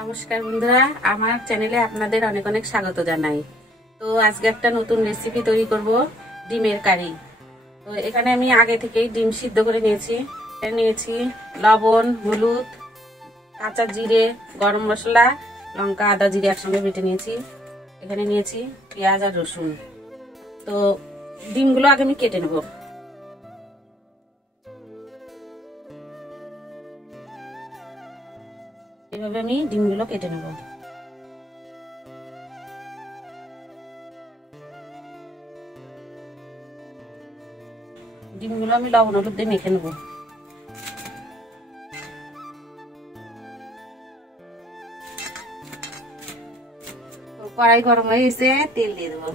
নমস্কার বন্ধুরা, আমার চ্যানেলে আপনাদের অনেক অনেক স্বাগত জানাই। তো আজকে একটা নতুন রেসিপি তৈরি করব, ডিমের কারি। তো এখানে আমি আগে থেকেই ডিম সিদ্ধ করে নিয়েছি লবণ, হলুদ, কাঁচা জিরে, গরম মশলা, লঙ্কা, আদা, জিরে একসঙ্গে বেটে নিয়েছি। এখানে নিয়েছি পেঁয়াজ আর রসুন। তো ডিমগুলো আগে আমি কেটে নেব। এভাবে আমি ডিমগুলো কেটে নেব। ডিমগুলো আমি লবণ হলুদ দিয়ে মেখে নেব। কড়াই গরম হয়ে গেছে, তেল দিয়ে দেবো।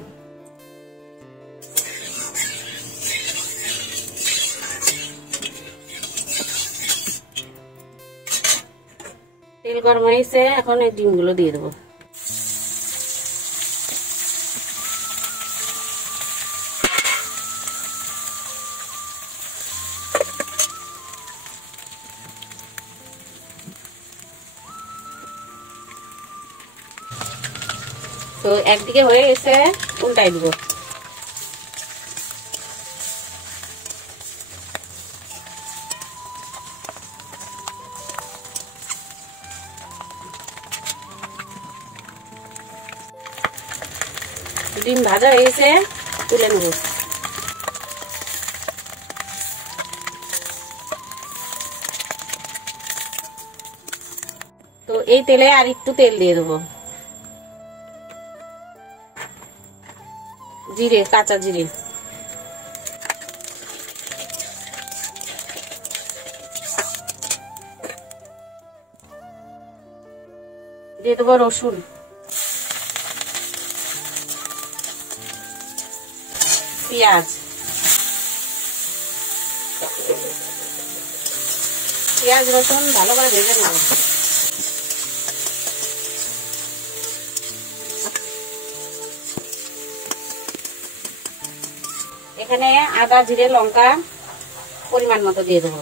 তেল গরম হয়ে গেছে, এখন এই ডিমগুলো দিয়ে দেবো। তো একদিকে হয়ে গেছে, উল্টাই দিব। ডিম ভাজা হয়ে গেছে, তুলে নেব। তো এই তেলে আর একটু তেল দিয়ে দেবো। জিরে, কাঁচা জিরে দিয়ে দেবো। রসুন, পেঁয়াজ রসুন ভালো করে ভেজে নেব। এখানে আদা, জিরে, লঙ্কা পরিমাণ মতো দিয়ে দেবো।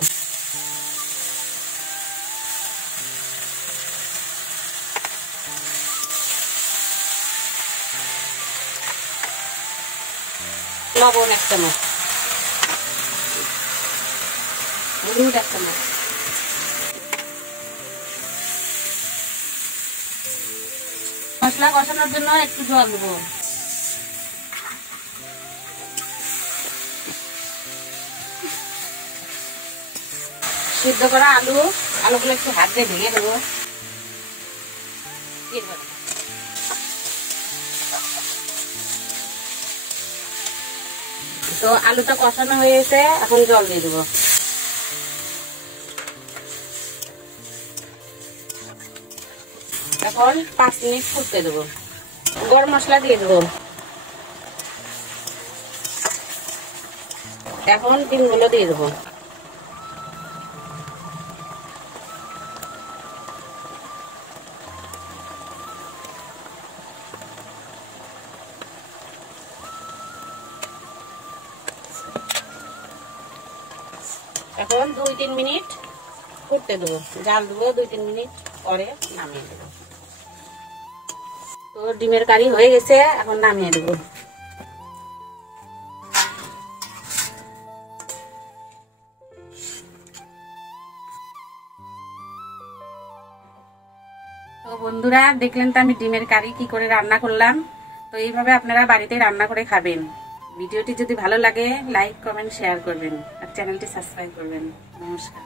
লবণ 1 চামচ, হলুদ 1 চামচ। মশলা কষানোর জন্য একটু জল দেবো। সিদ্ধ করা আলুগুলো একটু হাত দিয়ে ভেঙে দেবো। তো আলুটা কষানো হয়ে গেছে, এখন জল দিয়ে দেবো। এখন 5 মিনিট ফুটতে দেবো। গরম মশলা দিয়ে দেবো। এখন ডিমগুলো দিয়ে দেবো। এখন 2-3 মিনিট ফুটতে দেবো। জাল দেবো, 2-3 মিনিট পরে নামিয়ে দেবো। তো ডিমের কারি হয়ে গেছে, এখন নামিয়ে দেবো। তো বন্ধুরা, দেখলেন তো আমি ডিমের কারি কি করে রান্না করলাম। তো এইভাবে আপনারা বাড়িতে রান্না করে খাবেন। ভিডিওটি যদি ভালো লাগে লাইক, কমেন্ট, শেয়ার করবেন আর চ্যানেলটি সাবস্ক্রাইব করবেন। নমস্কার।